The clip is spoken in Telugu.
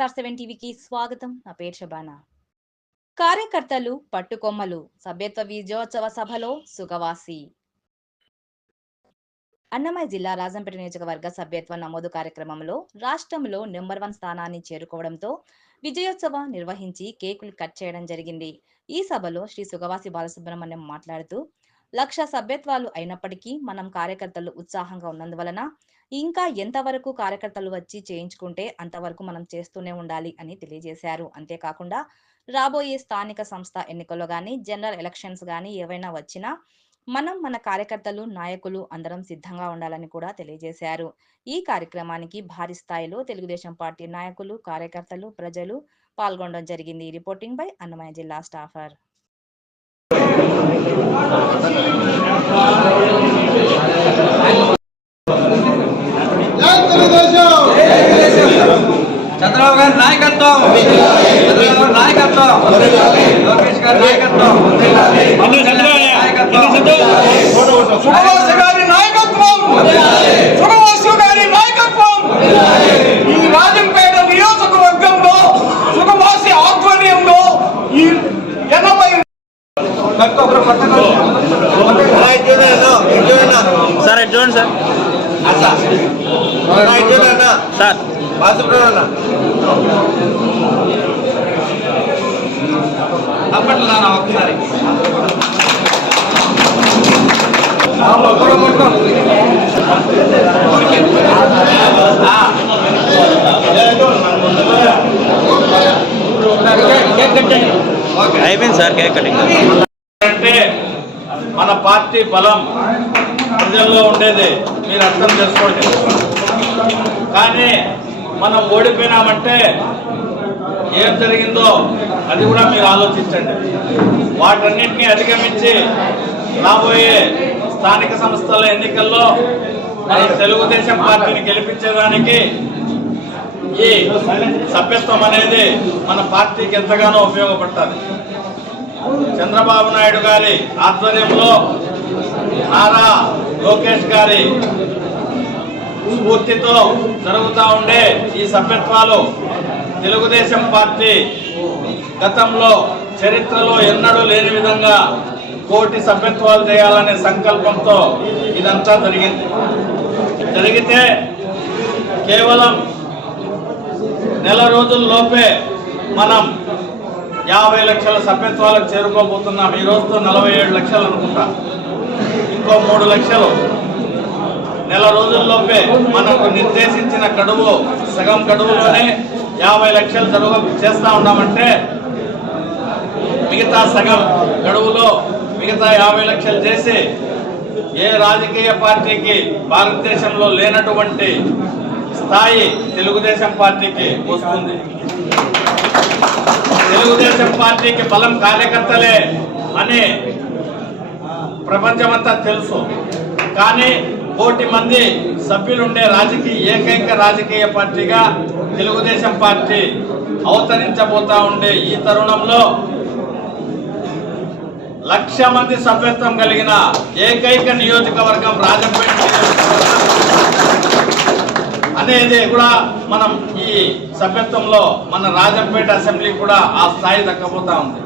SR7 టీవీకి స్వాగతం. నా పేరు శబానా. కార్యకర్తలు పట్టుకొమ్మలు సభ్యత్వ విజయోత్సవ సభలో సుగవాసి. అన్నమయ్య జిల్లా రాజంపేట నియోజకవర్గ సభ్యత్వ నమోదు కార్యక్రమంలో రాష్ట్రంలో నెంబర్ 1 స్థానాన్ని చేరుకోవడంతో విజయోత్సవ నిర్వహించి కేకులు కట్ చేయడం జరిగింది. ఈ సభలో శ్రీ సుగవాసి బాలసుబ్రహ్మణ్యం మాట్లాడుతూ 1,00,000 సభ్యత్వాలు అయినప్పటికీ మనం కార్యకర్తలు ఉత్సాహంగా ఉన్నందువలన ఇంకా ఎంతవరకు కార్యకర్తలు వచ్చి చేయించుకుంటే అంతవరకు మనం చేస్తూనే ఉండాలి అని తెలియజేశారు. అంతేకాకుండా రాబోయే స్థానిక సంస్థ ఎన్నికల్లో గానీ, జనరల్ ఎలక్షన్స్ గానీ ఏవైనా వచ్చినా మనం మన కార్యకర్తలు, నాయకులు అందరం సిద్ధంగా ఉండాలని కూడా తెలియజేశారు. ఈ కార్యక్రమానికి భారీ స్థాయిలో తెలుగుదేశం పార్టీ నాయకులు, కార్యకర్తలు, ప్రజలు పాల్గొనడం జరిగింది. రిపోర్టింగ్ బై అన్నమయ్య జిల్లా స్టాఫర్. చంద్రబాబు గారి నాయకత్వం, లోకేష్ గారి నాయకత్వం, సుగవాసి గారి నాయకత్వం, సుగవాసి గారి నాయకత్వం. ఈ రాజంపేట నియోజకవర్గంలో సుగవాసి ఆధ్వర్యంలో ఈ 80 సార్ ఎటు చూడండి సార్ అప్పట్లో నాన్న ఒకసారి అయిపోయింది సార్ కేక్ కటింగ్. అంటే మన పార్టీ బలం ప్రజల్లో ఉండేది మీరు అర్థం చేసుకోండి. కానీ మనం ఓడిపోయినామంటే ఏం జరిగిందో అది కూడా మీరు ఆలోచించండి. వాటన్నింటినీ అధిగమించి రాబోయే స్థానిక సంస్థల ఎన్నికల్లో మన తెలుగుదేశం పార్టీని గెలిపించేదానికి ఈ సభ్యత్వం అనేది మన పార్టీకి ఎంతగానో ఉపయోగపడుతుంది. చంద్రబాబు నాయుడు గారి ఆధ్వర్యంలో నారా లోకేష్ గారి స్ఫూర్తితో జరుగుతూ ఉండే ఈ సభ్యత్వాలు తెలుగుదేశం పార్టీ గతంలో చరిత్రలో ఎన్నడూ లేని విధంగా 1 కోటి సభ్యత్వాలు చేయాలనే సంకల్పంతో ఇదంతా జరిగితే కేవలం నెల రోజుల్లోపే మనం 50 లక్షల సభ్యత్వాలకు చేరుకోబోతున్నాం. ఈ రోజుతో 47 లక్షలు అనుకుంటా. ఇంకో 3 లక్షలు నెల రోజుల్లోపే మనకు నిర్దేశించిన గడువు సగం గడువులోనే 50 లక్షలు చేస్తా ఉన్నామంటే మిగతా సగం గడువులో మిగతా 50 లక్షలు చేసి ఏ రాజకీయ పార్టీకి భారతదేశంలో లేనటువంటి స్థాయి తెలుగుదేశం పార్టీకి వస్తుంది. తెలుగుదేశం పార్టీకి బలం కార్యకర్తలే అని ప్రపంచమంతా తెలుసు. కానీ 1 కోటి మంది సభ్యులుండే ఏకైక రాజకీయ పార్టీగా తెలుగుదేశం పార్టీ అవతరించబోతా ఉండే ఈ తరుణంలో 1,00,000 మంది సభ్యత్వం కలిగిన ఏకైక నియోజకవర్గం రాజంపేట అనేది కూడా మనం ఈ సభ్యత్వంలో మన రాజంపేట అసెంబ్లీ కూడా ఆ స్థాయి దక్కబోతా ఉంది.